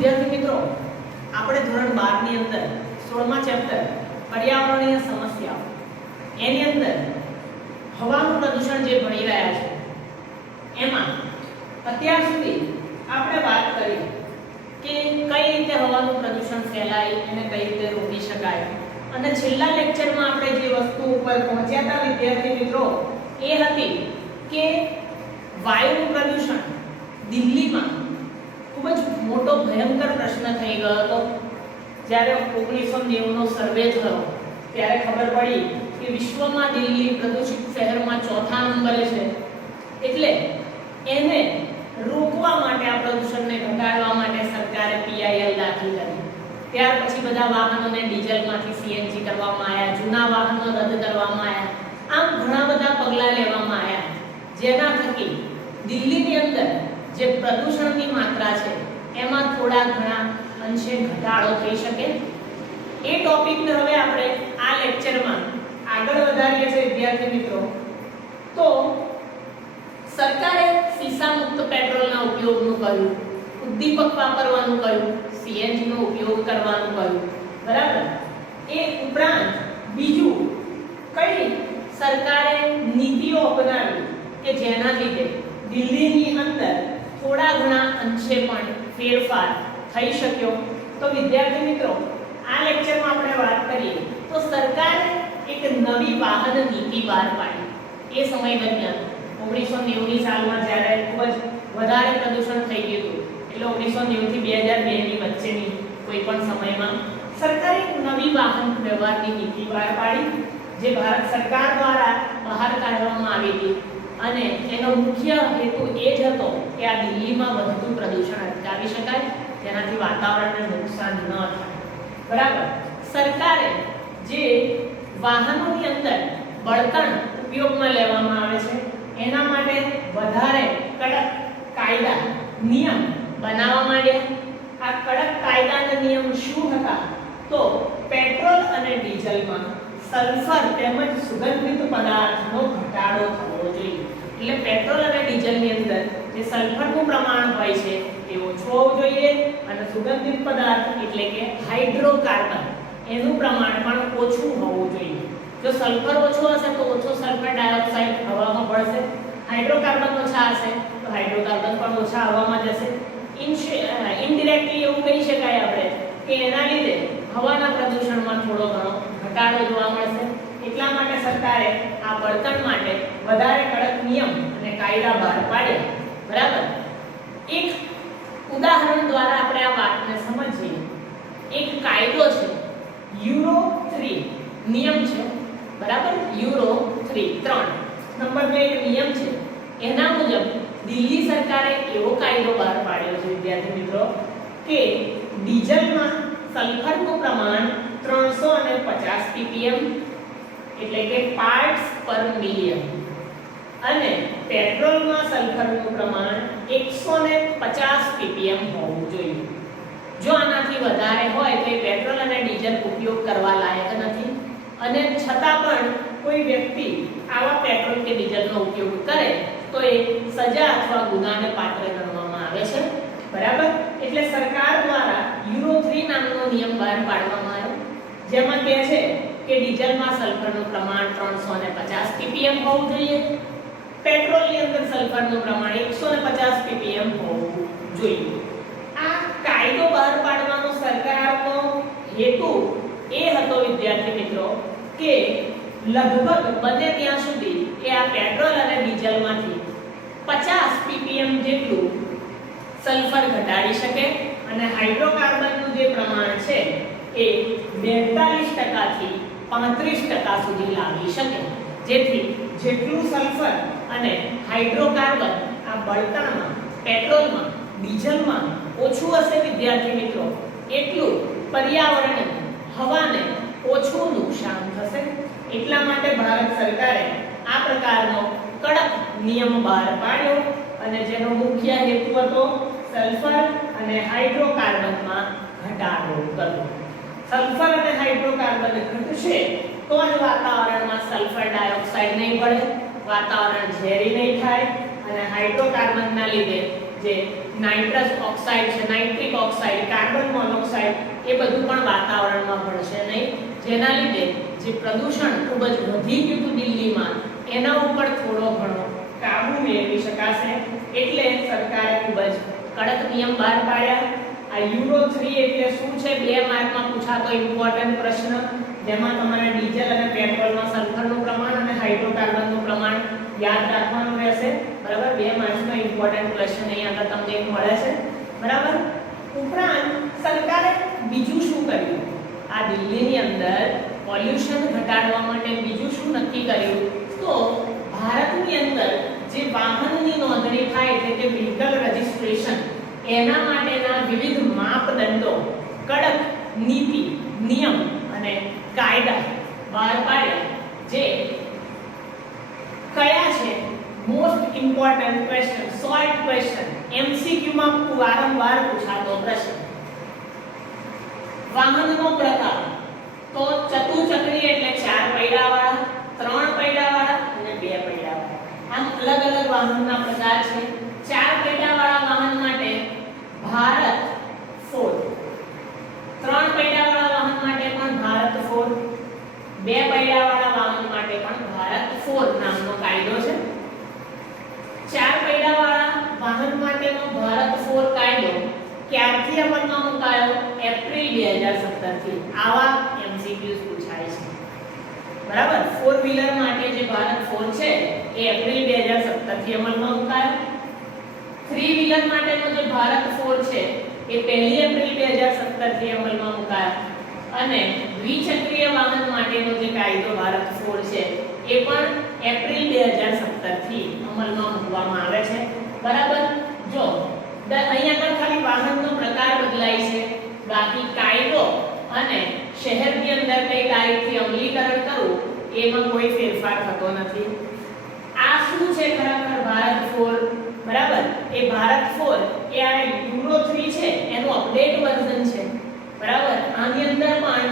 વિદ્યાર્થી મિત્રો, આપણે ધોરણ 12 ની અંદર 16મા ચેપ્ટર પર્યાવરણીય સમસ્યાઓ એની અંદર હવાનું પ્રદૂષણ જે ભણી રહ્યા છે એમાં અત્યાર સુધી આપણે વાત કરી કે કઈ રીતે હવાનું પ્રદૂષણ ફેલાય અને કઈ રીતે રોકી શકાય, અને છેલ્લા લેક્ચરમાં આપણે જે વસ્તુ ઉપર પહોંચ્યા હતા વિદ્યાર્થી મિત્રો એ હતી કે વાયુનું પ્રદૂષણ દિલ્હીમાં ખૂબ જ મોટો ભયંકર પ્રશ્ન થઈ ગયો હતો. જ્યારે 1990 નો સર્વે થયો ત્યારે ખબર પડી કે વિશ્વમાં દિલ્હી પ્રદૂષિત શહેરમાં ચોથા નંબરે છે. એટલે એને રોકવા માટે, આ પ્રદૂષણને ઘટાડવા માટે સરકારે PIL દાખલ કરી. ત્યાર પછી બધા વાહનોને ડીઝલમાંથી CNG કરવામાં આવ્યા, જૂના વાહનો રદ કરવામાં આવ્યા. આમ ઘણા બધા પગલાં લેવામાં આવ્યા, જેના થકી દિલ્હીની અંદર જે પ્રદૂષણની માત્રા છે એમાં થોડા ઘણા અંશે ઘટાડો થઈ શકે. એ ટોપિકને હવે આપણે આ લેક્ચરમાં આગળ વધારીએ છીએ વિદ્યાર્થી મિત્રો. તો સરકારે સીસા મુક્ત પેટ્રોલના ઉપયોગનું કહ્યું, ઉદ્દીપક વાપરવાનું કહ્યું, CNG નો ઉપયોગ કરવાનું કહ્યું, બરાબર. એ ઉપરાંત બીજું કઈ સરકારે નીતિઓ અપનાવી કે જેના લીધે દિલ્હીની અંદર થોડા ઘણા અંશે પણ ફેરફાર થઈ શક્યો. તો વિદ્યાર્થી મિત્રો, આ લેક્ચરમાં આપણે વાત કરીએ તો સરકારે એક નવી વાહન નીતિ બહાર પાડી. એ સમય દરમિયાન 1990 ની સાલમાં જ્યારે ખૂબ જ વધારે પ્રદૂષણ થઈ ગયું હતું, એટલે 1990 થી 2002 ની વચ્ચેની કોઈ પણ સમયમાં સરકારે એક નવી વાહન વ્યવહારની નીતિ બહાર પાડી, જે ભારત સરકાર દ્વારા બહાર કાઢવામાં આવી હતી. અને એનો મુખ્ય હેતુ એ જ હતો કે આ દિલ્હીમાં વધતું પ્રદૂષણ અટકાવી શકાય, જેનાથી વાતાવરણને નુકસાન ન થાય, બરાબર. સરકારે જે વાહનોની અંદર બળતણ ઉપયોગમાં લેવામાં આવે છે એના માટે વધારે કડક કાયદા નિયમ બનાવવા માંડ્યા. આ કડક કાયદા અને નિયમ શું હતા? તો પેટ્રોલ અને ડીઝલમાં સલ્ફર તેમજ સુગંધિત પદાર્થનો ઘટાડો થવો જોઈએ. એટલે પેટ્રોલ અને ડીઝલની અંદર જે સલ્ફરનું પ્રમાણ હોય છે એ ઓછું હોવું જોઈએ, અને સુગંધિત પદાર્થ એટલે કે હાઇડ્રોકાર્બન એનું પ્રમાણ પણ ઓછું હોવું જોઈએ. જો સલ્ફર ઓછો હશે તો ઓછો સલ્ફર ડાયોક્સાઇડ હવામાં ભળશે, હાઇડ્રોકાર્બન ઓછા હશે તો હાઇડ્રોકાર્બન પણ ઓછા હવામાં જશે. ઇનડાયરેક્ટલી એવું કહી શકાય આપણે કે એના લીધે હવાના પ્રદૂષણમાં થોડો ઘણો ઘટાડો જોવા મળશે. એટલા માટે સરકારે આ બળતણ માટે વધારે કડક નિયમ અને કાયદા બહાર પાડ્યા, બરાબર. એક ઉદાહરણ દ્વારા આપણે આ વાતને સમજીએ. એક કાયદો છે, યુરો 3 નિયમ છે, બરાબર. યુરો 3 નંબરનો એક નિયમ છે. એના મુજબ દિલ્હી સરકારે એવો કાયદો બહાર પાડ્યો છે વિદ્યાર્થી મિત્રો કે ડીઝલમાં સલ્ફરનું પ્રમાણ 350 ppm એટલે કે પાર્ટ્સ પર મિલિયન, અને પેટ્રોલમાં સલ્ફરનું પ્રમાણ 150 ppm હોવું જોઈએ. જો આનાથી વધારે હોય તો એ પેટ્રોલ અને ડીઝલ ઉપયોગ કરવા લાયક નથી, અને છતાં પણ કોઈ વ્યક્તિ આવા પેટ્રોલ કે ડીઝલનો ઉપયોગ કરે તો એ સજા અથવા ગુનાને પાત્ર ગણવામાં આવે છે, બરાબર. એટલે સરકાર દ્વારા યુરો 3 નામનો નિયમ બહાર પાડવામાં આવ્યો, જેમાં કહે છે કે ડીઝલમાં સલ્ફરનું પ્રમાણ 350 ppm હોવું જોઈએ, પેટ્રોલની અંદર સલ્ફરનું પ્રમાણ 150 ppm હોવું જોઈએ. આ કાયદો બહાર પાડવાનો સરકારનો હેતુ એ હતો વિદ્યાર્થી મિત્રો કે લગભગ બને ત્યાં સુધી એ આ પેટ્રોલ અને ડીઝલમાંથી 50 ppm જેટલું સલ્ફર ઘટાડી શકે, અને હાઇડ્રોકાર્બનનું જે પ્રમાણ છે એ 42% થી 35% સુધી લાવી શકે, જેથી જેટલું સલ્ફર અને હાઇડ્રોકાર્બન આ બળતણમાં, પેટ્રોલમાં, ડીઝલમાં ઓછું હશે વિદ્યાર્થી મિત્રો, એટલું પર્યાવરણને, હવાને ઓછું નુકસાન થશે. એટલા માટે ભારત સરકારે આ પ્રકારનો કડક નિયમ બહાર પાડ્યો, અને જેનો મુખ્ય હેતુ હતો સલ્ફર અને હાઇડ્રોકાર્બનમાં ઘટાડો કરવો. સલ્ફર અને હાઇડ્રોકાર્બન ઘટશે તો જ વાતાવરણમાં સલ્ફર ડાયોક્સાઇડ નહીં ભળે, વાતાવરણ ઝેરી નહીં થાય, અને હાઇડ્રોકાર્બનના લીધે જે નાઇટ્રસ ઓક્સાઇડ છે, નાઇટ્રિક ઓક્સાઇડ, કાર્બન મોનોક્સાઇડ એ બધું પણ વાતાવરણમાં ભળશે નહીં, જેના લીધે જે પ્રદૂષણ ખૂબ જ વધી ગયું હતું દિલ્હીમાં એના ઉપર થોડો ઘણો કાબુ મેળવી શકાશે. એટલે સરકારે ખૂબ જ કડક નિયમ બહાર પાડ્યા. આ યુરો 3 એટલે શું છે? 2 માર્કમાં પૂછાતો ઇમ્પોર્ટન્ટ પ્રશ્ન, જેમાં તમારે ડીઝલ અને પેટ્રોલમાં સલ્ફરનું પ્રમાણ અને હાઇડ્રોકાર્બનનું પ્રમાણ યાદ રાખવાનું રહેશે. બરાબર, 2 માર્ક્સનો ઇમ્પોર્ટન્ટ ક્વેશ્ચન અહીંયા આગળ તમને એક મળે છે. બરાબર. ઉપરાંત સરકારે બીજું શું કર્યું? આ દિલ્હીની અંદર પોલ્યુશન ઘટાડવા માટે બીજું શું નક્કી કર્યું? તો ભારતની અંદર જે વાહનની નોંધણી થાય એટલે કે વ્હીકલ રજિસ્ટ્રેશન, એના માટેના વિવિધ માપદંડો, કડક નીતિ, નિયમ અને કાયદા બહાર પાડ્યા. જે કયા છે? Most important question, short question, MCQ માં વારંવાર પૂછાતો પ્રશ્ન. વાહનનો પ્રકાર તો ચતુચક્રી એટલે 4 પૈડાવાળા, 3 પૈડાવાળા અને 2 પૈડાવાળા. આમ અલગ અલગ વાહનના પ્રકાર છે. 4 પૈડાવાળા વાહન માટે ભારત ફોર્ડ, 3 પૈડાવાળા વાહન માટે પણ ભારત ફોર્ડ, 2 પૈડાવાળા વાહન માટે પણ ભારત ફોર્ડ નામનો કાયદો છે. 4 પૈડાવાળા વાહન માટેનો ભારત ફોર્ડ કાયદો ક્યારથી અમલમાં મુકાયો? એપ્રિલ 2017 થી. આવા એમસીક્યુઝ પૂછાય છે. બરાબર. 4 વ્હીલર માટે જે ભારત ફોર્ડ છે એ એપ્રિલ 2017 થી અમલમાં મુકાયો. 3 વ્હીલર માટેનો જે ભારત ફોર્ડ છે એ 1 એપ્રિલ 2017 થી અમલમાં મુકાયો. અને દ્વિચક્રીય વાહન માટેનો જે કાયદો ભારત ફોર્ડ છે એ પણ એપ્રિલ 2017 થી અમલમાં મૂકવામાં આવે છે. બરાબર. જો અહીંયા આગળ ખાલી વાહનનો પ્રકાર બદલાય છે, બાકી કાયદો અને શહેરની અંદર કઈ તારીખથી અમલીકરણ કરવું એમાં કોઈ ફેરફાર થતો નથી. આ શું છે ખરેખર? ભારત ફોર્ડ. બરાબર. એ ભારત ફોર્ડ એ આ યુરો 3 છે એનું અપડેટ વર્ઝન છે. બરાબર. આની અંદર પણ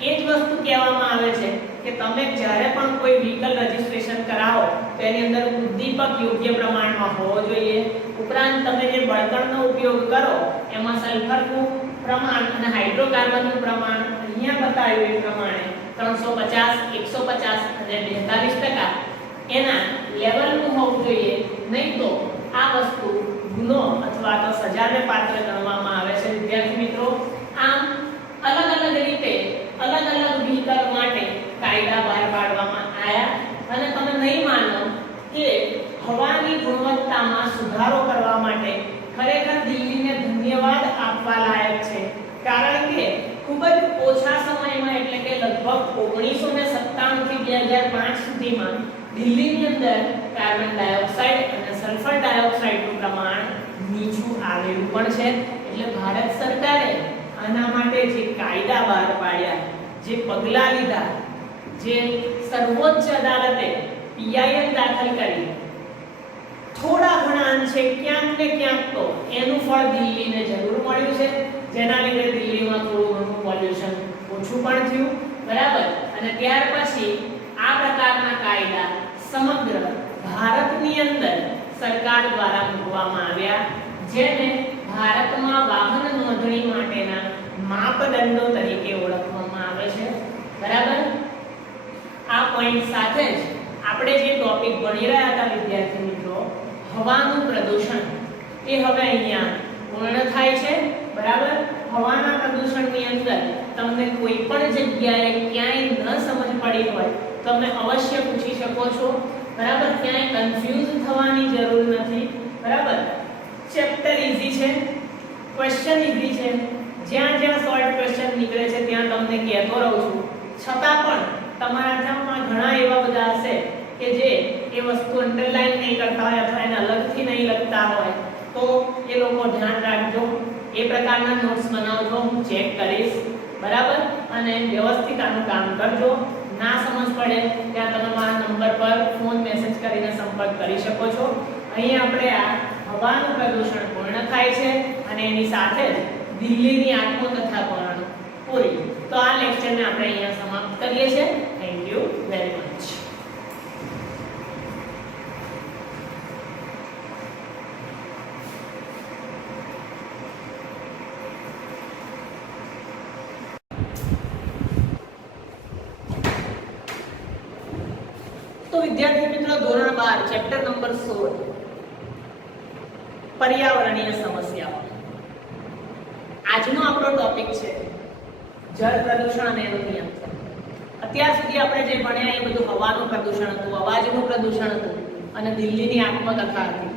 એ જ વસ્તુ કહેવામાં આવે છે કે તમે જ્યારે પણ કોઈ વ્હીકલ રજિસ્ટ્રેશન કરાવો તો એની અંદર ઉદ્દીપક યોગ્ય પ્રમાણમાં હોવો જોઈએ. ઉપરાંત તમે જે બળતણનો ઉપયોગ કરો એમાં સલ્ફરનું પ્રમાણ અને હાઇડ્રોકાર્બનનું પ્રમાણ અહીંયા બતાવ્યું એ પ્રમાણે 350, 150 અને 42% એના લેવલનું હોવું જોઈએ. નહીં તો આ વસ્તુ ગુનો અથવા તો સજાને પાત્ર ગણવામાં આવે છે. વિદ્યાર્થી મિત્રો, આમ અલગ અલગ રીતે અલગ અલગ વ્હીકલ માટે કાયદા બહાર પાડવામાં આવ્યા. અને તમે નહીં માનો કે હવાની ગુણવત્તામાં સુધારો કરવા માટે ખરેખર દિલ્હીને ધન્યવાદ આપવા લાયક છે. કારણ કે ખૂબ જ ઓછા સમયમાં એટલે કે લગભગ 1997 થી 2005 સુધીમાં દિલ્હીની અંદર કાર્બન ડાયોક્સાઇડ અને સલ્ફર ડાયોક્સાઇડનું પ્રમાણ નીચું આવેલું પણ છે. એટલે ભારત સરકારે આના માટે જે કાયદા બહાર પાડ્યા, જે પગલાં લીધા, જે સર્વોચ્ચ અદાલતે પીઆઈએલ દાખલ કરી, થોડા ઘણા અંશે ક્યાંક ને ક્યાંક તો એનું ફળ દિલ્હીને જરૂર મળ્યું છે, જેના લીધે દિલ્હીમાં થોડું ઘણું પોલ્યુશન ઓછું પણ થયું. બરાબર. અને ત્યાર પછી આ પ્રકારના કાયદા સમગ્ર ભારતની અંદર સરકાર દ્વારા મૂકવામાં આવ્યા, જેને ભારતમાં વાહન નોંધણી માટેના માપદંડો તરીકે ઓળખવામાં આવે છે. બરાબર. આ પોઈન્ટ સાથે જ આપણે જે ટોપિક ભણી રહ્યા હતા વિદ્યાર્થી મિત્રો, હવાનું પ્રદૂષણ, એ હવે અહીંયા પૂર્ણ થાય છે. બરાબર. હવાના પ્રદૂષણની અંદર તમને કોઈ પણ જગ્યાએ ક્યાંય ન સમજ પડી હોય તમે અવશ્ય પૂછી શકો છો. બરાબર. ક્યાંય કન્ફ્યુઝ થવાની જરૂર નથી. બરાબર. ચેપ્ટર ઈઝી છે, ક્વેશ્ચન ઈઝી છે. જ્યાં જ્યાં શોર્ટ ક્વેશ્ચન નીકળે છે ત્યાં તમને કહેતો રહું છું. છતાં પણ તમારા ધ્યાનમાં ઘણા એવા બધા હશે કે જે એ વસ્તુ અંડરલાઈન નહીં કરતા હોય અથવા એને અલગથી નહીં લખતા હોય, તો એ લોકો ધ્યાન રાખજો. એ પ્રકારના નોટ્સ બનાવજો, હું ચેક કરીશ. બરાબર. અને વ્યવસ્થિત આનું કામ કરજો. ના સમજ પડે ત્યાં તમે મારા નંબર પર ફોન મેસેજ કરીને સંપર્ક કરી શકો છો. અહીં આપણે આ હવાનું પ્રદૂષણ પૂર્ણ થાય છે અને એની સાથે જ દિલ્હીની આત્મકથા પણ પૂરી. તો આ લેક્ચરને આપણે અહીંયા સમાપ્ત કરીએ છીએ. Thank you very much. વિદ્યાર્થી મિત્રો ધોરણ 12 ચેપ્ટર નંબર 16 પર્યાવરણીય સમસ્યાઓ. આજનો આપણો ટોપિક છે જળ પ્રદૂષણ અને એનું નિયંત્રણ. અત્યાર સુધી આપણે જે ભણ્યા એ બધું હવાનું પ્રદૂષણ હતું, અવાજનું પ્રદૂષણ હતું અને દિલ્હીની આત્મકથા હતી.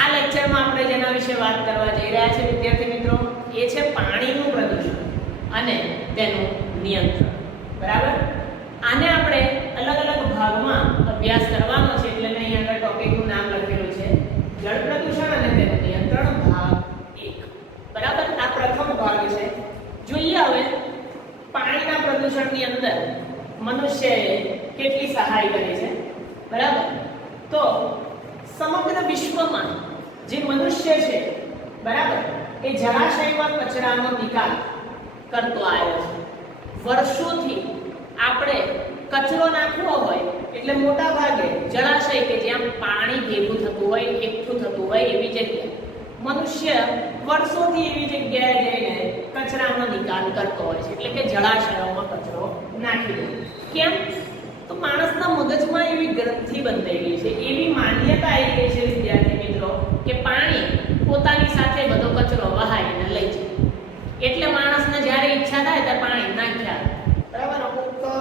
આ લેક્ચરમાં આપણે જેના વિશે વાત કરવા જઈ રહ્યા છે વિદ્યાર્થી મિત્રો, એ છે પાણીનું પ્રદૂષણ અને તેનું નિયંત્રણ. બરાબર? આને આપણે અલગ અલગ ભાગમાં અભ્યાસ કરવાનો છે, એટલે મેં અહીં આગળ ટોપિકનું નામ લખેલું છે જળ પ્રદૂષણ અને તેનું નિયંત્રણ ભાગ 1. બરાબર? આ પ્રથમ ભાગ છે. જોઈએ હવે પાણીના પ્રદૂષણની અંદર મનુષ્યએ કેટલી સહાય કરી છે. બરાબર? તો સમગ્ર વિશ્વમાં જે મનુષ્ય છે, બરાબર, એ જળાશયમાં કચરાનો નિકાલ કરતો આવ્યો છે. વર્ષોથી આપણે કચરો નાખવો હોય એટલે મોટા ભાગે જળાશય કે જ્યાં પાણી ભેગું થતું હોય, એકઠું થતું હોય એવી જગ્યાએ મનુષ્ય વર્ષોથી એવી જગ્યાએ જઈને કચરાનો નિકાલ કરતો હોય છે, એટલે કે જળાશયોમાં કચરો નાખી દે. કેમ? તો માણસના મગજમાં એવી ગ્રંથિ બંધાઈ ગઈ છે, એવી માન્યતા આવી ગઈ છે વિદ્યાર્થી મિત્રો કે પાણી પોતાની સાથે બધો કચરો વહાવીને લઈ જાય. એટલે માણસને જ્યારે ઈચ્છા થાય ત્યારે પાણી નાખ્યા. બરાબર? અમુક તો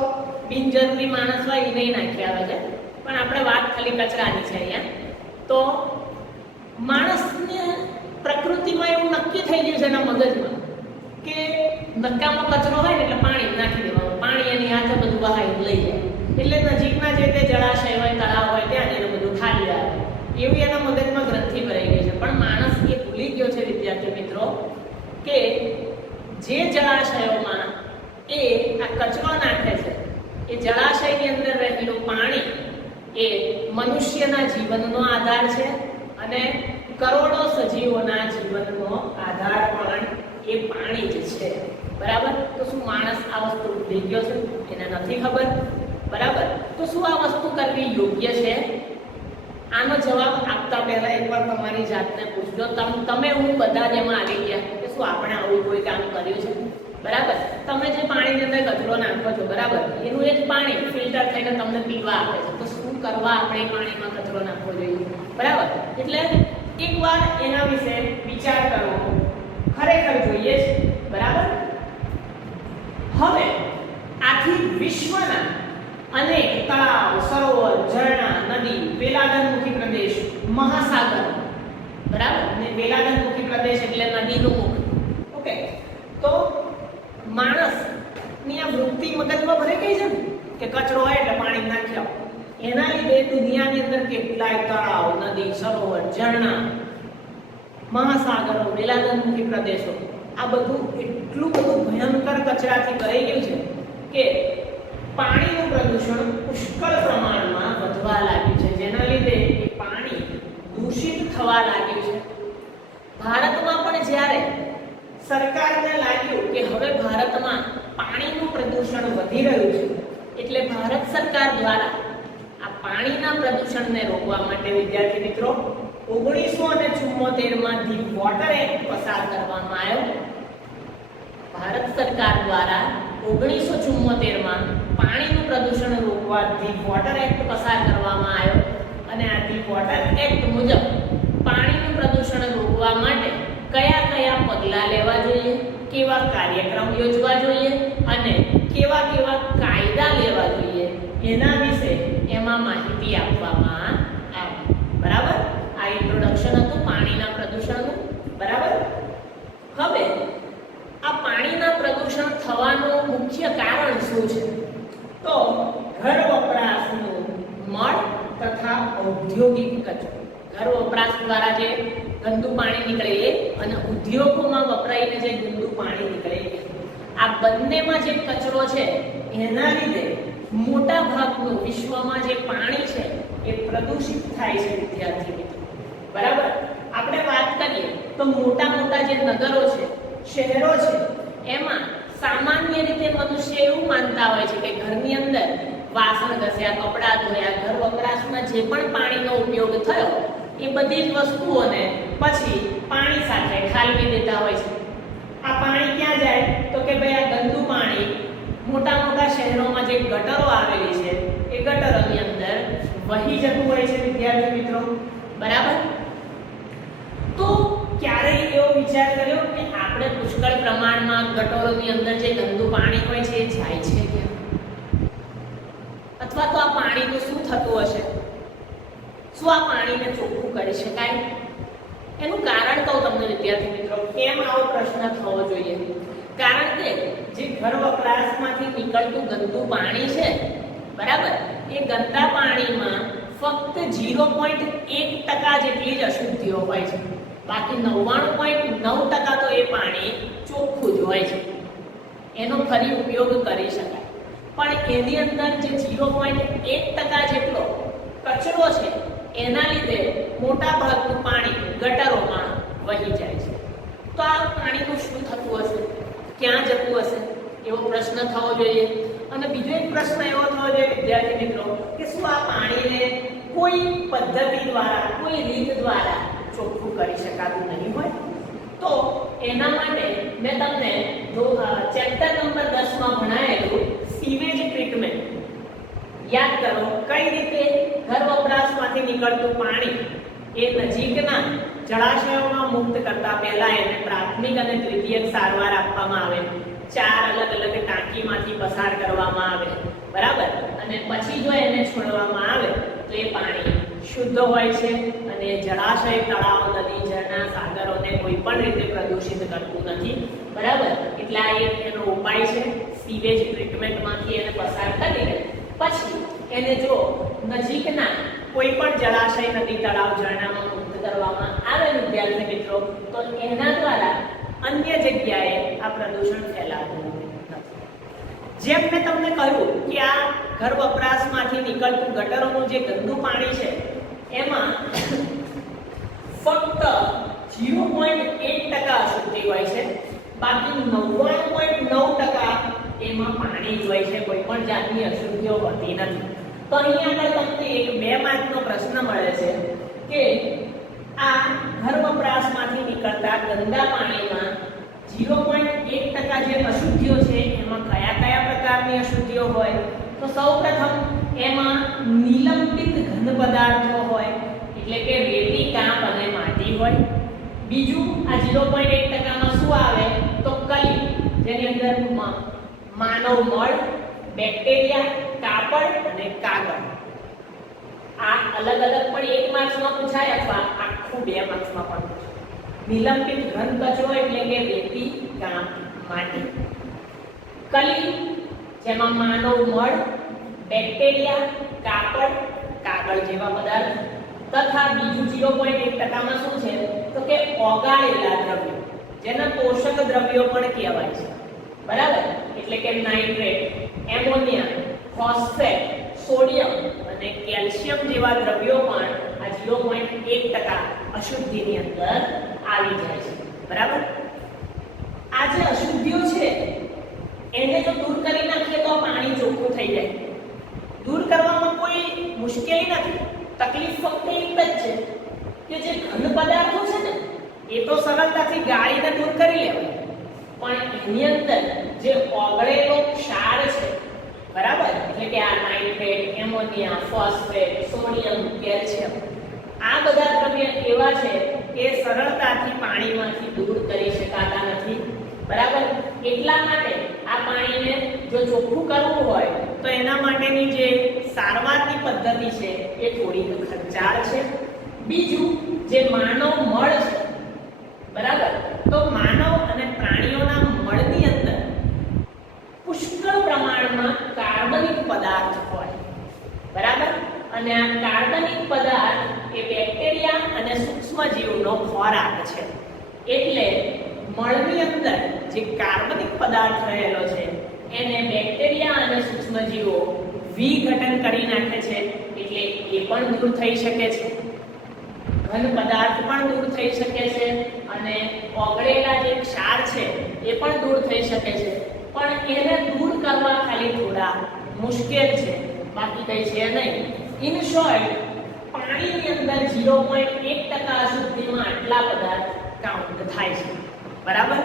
બિનજરૂરી માણસ હોય એ નહીં નાખ્યા આવે છે, પણ આપણે વાત ખાલી કચરાની છે અહીંયા. તો માણસને પ્રકૃતિમાં એવું નક્કી થઈ ગયું છે એના મગજમાં કે નકામો કચરો હોય ને એટલે પાણી નાખી દેવાનું, પાણી એની હાથે બધું વહાવીને લઈ જાય. એટલે નજીકના જે તે જળાશય હોય, તળાવ હોય ત્યાં એને બધું ખાલી આવે, એવી એના મગજમાં ગ્રંથિ ભરાઈ ગઈ છે. પણ માણસ એ ભૂલી ગયો છે વિદ્યાર્થી મિત્રો કે જે જળાશયોમાં એ આ કચરો નાખે છે, એ જળાશયની અંદર રહેલું પાણી એ મનુષ્યના જીવનનો આધાર છે અને કરોડો સજીવોના જીવનનો આધાર પણ એ પાણી જ છે. બરાબર? તો શું માણસ આ વસ્તુ ભૂલી ગયો છે? એને નથી ખબર. બરાબર? તો શું આ વસ્તુ કરવી યોગ્ય છે? આનો જવાબ આપતા પહેલા એકવાર તમારી જાતને પૂછજો. તમે હું બધા જ એમાં આવી ગયા કે શું આપણે આવું કોઈ કામ કર્યું છે? બરાબર? તમે જે પાણીની અંદર કચરો નાખો છો, બરાબર, એનું એ જ પાણી ફિલ્ટર થઈને તમને પીવા આપે છે. તો શું કરવા આપણે પાણીમાં કચરો નાખવો જોઈએ? બરાબર? એટલે એકવાર એના વિશે વિચાર કરવો ખરેખર જોઈએ છે. બરાબર? હવે આખી વિશ્વના અનેક તળાવ, સરોવર, ઝરણા, નદી, વેલાગનમુખી પ્રદેશ, મહાસાગર, બરાબર, ને વેલાગનમુખી પ્રદેશ એટલે નદીનું મુખ. ઓકે, તો માણસની આ વૃત્તિ મગજમાં ભરાઈ ગઈ છે ને કે કચરો હોય એટલે પાણી નાખી આવો. એના લીધે દુનિયાની અંદર કેટલાય તળાવ, નદી, સરોવર, ઝરણા, મહાસાગરો, વેલાગનમુખી પ્રદેશો, આ બધું એટલું બધું ભયંકર કચરાથી ભરાઈ ગયું છે કે પાણીનું પ્રદૂષણ પુષ્કળ પ્રમાણમાં વધવા લાગ્યું છે, જેના લીધે એ પાણી દૂષિત થવા લાગ્યું છે. ભારતમાં પણ જ્યારે સરકારને લાગ્યું કે હવે ભારતમાં પાણીનું પ્રદૂષણ વધી રહ્યું છે, એટલે ભારત સરકાર દ્વારા આ પાણીના પ્રદૂષણને રોકવા માટે વિદ્યાર્થી મિત્રો 1974માં ધી વોટર એક્ટ પસાર કરવામાં આવ્યો. ભારત સરકાર દ્વારા 1974માં પાણીનું પ્રદૂષણ રોકવા ધી વોટર એક્ટ પસાર કરવામાં આવ્યો અને આ ધી વોટર એક્ટ મુજબ પાણીનું પ્રદૂષણ રોકવા માટે કયા કયા પગલાં લેવા જોઈએ, કેવા કાર્યક્રમ યોજવા જોઈએ અને કેવા કેવા કાયદા લેવા જોઈએ, એના વિશે એમાં માહિતી આપવામાં આવી. બરાબર? આ ઇન્ટ્રોડક્શન હતું પાણીના પ્રદૂષણનું. બરાબર? હવે આ પાણીના પ્રદૂષણ થવાનું મુખ્ય કારણ શું છે? તો ઘર વપરાશનું મળ તથા ઔદ્યોગિક કચરો. ઘર વપરાશ દ્વારા જે ગંદુ પાણી નીકળે એ અને ઉદ્યોગોમાં વપરાઈને જે ગંદુ પાણી નીકળે એ, આ બંનેમાં જે કચરો છે એના લીધે મોટા ભાગનું વિશ્વમાં જે પાણી છે એ પ્રદૂષિત થાય છે વિદ્યાર્થી મિત્રો. બરાબર? આપણે વાત કરીએ તો મોટા મોટા જે નગરો છે, શહેરો છે, એમાં સામાન્ય રીતે મનુષ્ય એવું માનતા હોય છે કે ઘરની અંદર વાસણ ઘસ્યા, કપડાં ધોયા, ઘર વપરાશમાં જે પણ પાણીનો ઉપયોગ થયો એ બધી જ વસ્તુઓને પછી પાણી સાથે ઠાલવી દેતા હોય છે. આ પાણી ક્યાં જાય? તો કે ભાઈ આ ગંદુ પાણી મોટા મોટા શહેરોમાં જે ગટરો આવેલી છે એ ગટરોની અંદર વહી જતું હોય છે વિદ્યાર્થી મિત્રો, બરાબર. તો ક્યારેય એવો વિચાર કર્યો કે આપણે પુષ્કળ પ્રમાણમાં ગટરોની અંદર જે ગંદુ પાણી હોય છે એ જાય છે કે અથવા તો આ પાણીનું શું થતું હશે? શું આ પાણીને ચોખ્ખું કરી શકાય? એનું કારણ કહું તમને વિદ્યાર્થી મિત્રો, કેમ આવો પ્રશ્ન થવો જોઈએ. કારણ કે જે ઘર વપરાશમાંથી નીકળતું ગંદુ પાણી છે, બરાબર, એ ગંદા પાણીમાં ફક્ત 0.1% જેટલી જ અશુદ્ધિઓ હોય છે. બાકી 99.9% તો એ પાણી ચોખ્ખું જ હોય છે, એનો ફરી ઉપયોગ કરી શકાય. પણ એની અંદર જે 0.1% જેટલો કચરો છે એના લીધે મોટા ભાગનું પાણી ગટરોમાં વહી જાય છે. તો આ પાણીનું શું થતું હશે, ક્યાં જતું હશે, એવો પ્રશ્ન થવો જોઈએ. અને બીજો એક પ્રશ્ન એવો થવો જોઈએ વિદ્યાર્થી મિત્રો કે શું આ પાણીને કોઈ પદ્ધતિ દ્વારા, કોઈ રીત દ્વારા ચોખ્ખું કરી શકાતું નહીં હોય? તો એના માટે મેં તમને ચેપ્ટર નંબર 10 માં ભણાયેલું સીવેજ ટ્રીટમેન્ટ યાદ કરો. કઈ રીતે ઘર વપરાશમાંથી નીકળતું પાણી એ નજીકના જળાશયોમાં મુક્ત કરતા પહેલા એને પ્રાથમિક અને દ્વિતીયક સારવાર આપવામાં આવે, 4 અલગ અલગ ટાંકીમાંથી પસાર કરવામાં આવે, બરાબર. અને પછી જો એને છોડવામાં આવે તો એ પાણી શુદ્ધ હોય છે અને જળાશય, તળાવ, નદી, ઝરણા, સાગરોને કોઈ પણ રીતે પ્રદૂષિત કરતું નથી, બરાબર. એટલે આ એક એનો ઉપાય છે. સીવેજ ટ્રીટમેન્ટમાંથી એને પસાર કરીને પછી એને જો નજીકના કોઈ પણ જળાશય, નદી, તળાવ, ઝરણામાં મુક્ત કરવામાં આવે વિદ્યાર્થી મિત્રો, તો એના દ્વારા અન્ય જગ્યાએ આ પ્રદૂષણ ફેલાતું નથી. જેમ મેં તમને કહ્યું કે આ ઘર વપરાશમાંથી નીકળતું ગટરોનું જે ગંદુ પાણી છે એમાં ફક્ત 0.1% અશુદ્ધિ હોય છે, બાકી 99.9% એમાં પાણી જ હોય છે, કોઈ પણ જાતની અશુદ્ધિઓ હોતી નથી. તો અહીંયા આગળ તમને એક 2 માર્કનો પ્રશ્ન મળે છે કે આ ઘર વપરાશમાંથી નીકળતા ગંદા પાણીમાં 0.1% જે અશુદ્ધિઓ છે એમાં કયા કયા પ્રકારની અશુદ્ધિઓ હોય? તો સૌપ્રથમ એમાં નિલંબિત ઘન પદાર્થો હોય, એટલે કે રેતી, કાંપ અને માટી હોય. બીજું આ 0.1%માં શું આવે? તો કલી, જેની અંદર માનવ મળ, બેક્ટેરિયા, કાપડ અને કાગળ. આ અલગ અલગ પણ 1 માર્ક્સમાં પૂછાય અથવા આખું 2 માર્ક્સમાં પણ પૂછાય. નિલંબિત ઘન કચરો એટલે કે રેતી, કાંપ, માટી. કલી, જેમાં માનવ મળ, બેક્ટેરિયા, કાપડ, કાગળ જેવા પદાર્થ. તથા બીજું 0.1%માં શું છે? તો કે ઓગાળેલા દ્રવ્યો, જેને પોષક દ્રવ્યો પણ કહેવાય છે, બરાબર. એટલે કે નાઇટ્રેટ, એમોનિયા, ફોસ્ફેટ, સોડિયમ અને કેલ્શિયમ જેવા દ્રવ્યો પણ આ 0.1% અશુદ્ધિની અંદર આવી જાય છે, બરાબર. આ જે અશુદ્ધિઓ છે એને જો દૂર કરી નાખીએ તો પાણી ચોખ્ખું થઈ જાય. દૂર કરવામાં કોઈ મુશ્કેલી નથી, તકલીફ ફક્ત એક જ છે કે જે ઘન પદાર્થો છે ને એ તો સરળતાથી ગાળીને દૂર કરી લેવાય, પણ એની અંદર જે ઓગળેલો ક્ષાર છે, બરાબર, એટલે કે આ nitrate, ammonia, phosphate, sodium, calcium, આ બધા દ્રવ્ય એવા છે કે સરળતાથી પાણીમાંથી દૂર કરી શકાતા નથી, બરાબર. એટલા માટે આ પાણીને જો ચોખ્ખું કરવું હોય તો એના માટેની જે સારવારની પદ્ધતિ છે એ થોડી ખર્ચાળ છે. બીજું જે માનવ મળ છે, બરાબર, તો માનવ અને પ્રાણીઓના મળની અંદર પુષ્કળ પ્રમાણમાં કાર્બનિક પદાર્થ હોય, બરાબર. અને આ કાર્બનિક પદાર્થ એ બેક્ટેરિયા અને સૂક્ષ્મજીવનો ખોરાક છે. એટલે મળની અંદર જે કાર્બનિક પદાર્થ રહેલો છે એને બેક્ટેરિયા અને સૂક્ષ્મજીવો વિઘટન કરી નાખે છે, એટલે એ પણ દૂર થઈ શકે છે. ઘન પદાર્થ પણ દૂર થઈ શકે છે અને ઓગળેલા જે ક્ષાર છે એ પણ દૂર થઈ શકે છે, પણ એને દૂર કરવા ખાલી થોડા મુશ્કેલ છે, બાકી કઈ છે નહીં. ઇન શોર્ટ, પાણીની અંદર 0.1% અશુદ્ધિમાં આટલા પદાર્થ કાઉન્ટ થાય છે, બરાબર.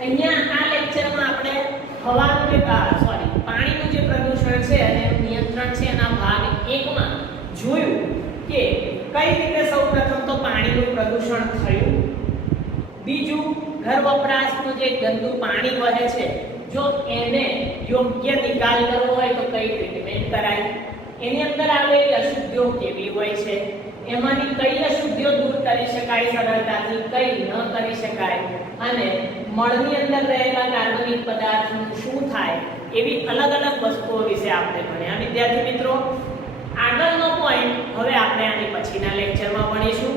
અહીંયા આ લેક્ચરમાં આપણે હવાનું જે પાણીનું જે પ્રદૂષણ છે અને નિયંત્રણ છે એના 1 માં જોયું કે કઈ રીતે સૌપ્રથમ તો પાણીનું પ્રદૂષણ થયું, બીજું ઘર વપરાશનું જે ગંદુ પાણી વહે છે જો એને યોગ્ય નિકાલ કરવો હોય તો કઈ ટ્રીટમેન્ટ કરાય, એની અંદર આવેલી અશુદ્ધિઓ કેવી હોય છે, એમાંની કઈ અશુદ્ધિઓ દૂર કરી શકાય સરળતાથી, કઈ ન કરી શકાય, અને મળની અંદર રહેલા કાર્બનિક પદાર્થનું શું થાય, એવી અલગ અલગ વસ્તુઓ વિશે આપણે ભણ્યા. વિદ્યાર્થી મિત્રો, આગળનો પોઈન્ટ હવે આપણે આની પછીના લેક્ચરમાં ભણીશું.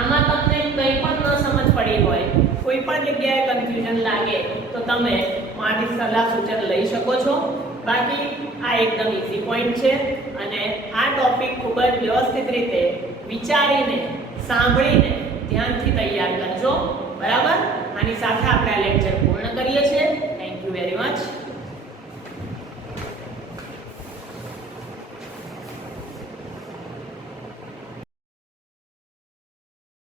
આમાં તમને કંઈ પણ ન સમજ પડી હોય, કોઈ પણ જગ્યાએ કન્ફ્યુઝન લાગે તો તમે મારી સલાહ સૂચન લઈ શકો છો. બાકી આ એકદમ ઈઝી પોઈન્ટ છે અને આ ટોપિક ખૂબ જ વ્યવસ્થિત રીતે વિચારીને સાંભળીને ધ્યાનથી તૈયાર કરજો. બરાબર? આની સાથે આપણે આ લેક્ચર પૂર્ણ કરીએ છીએ. Thank you very much.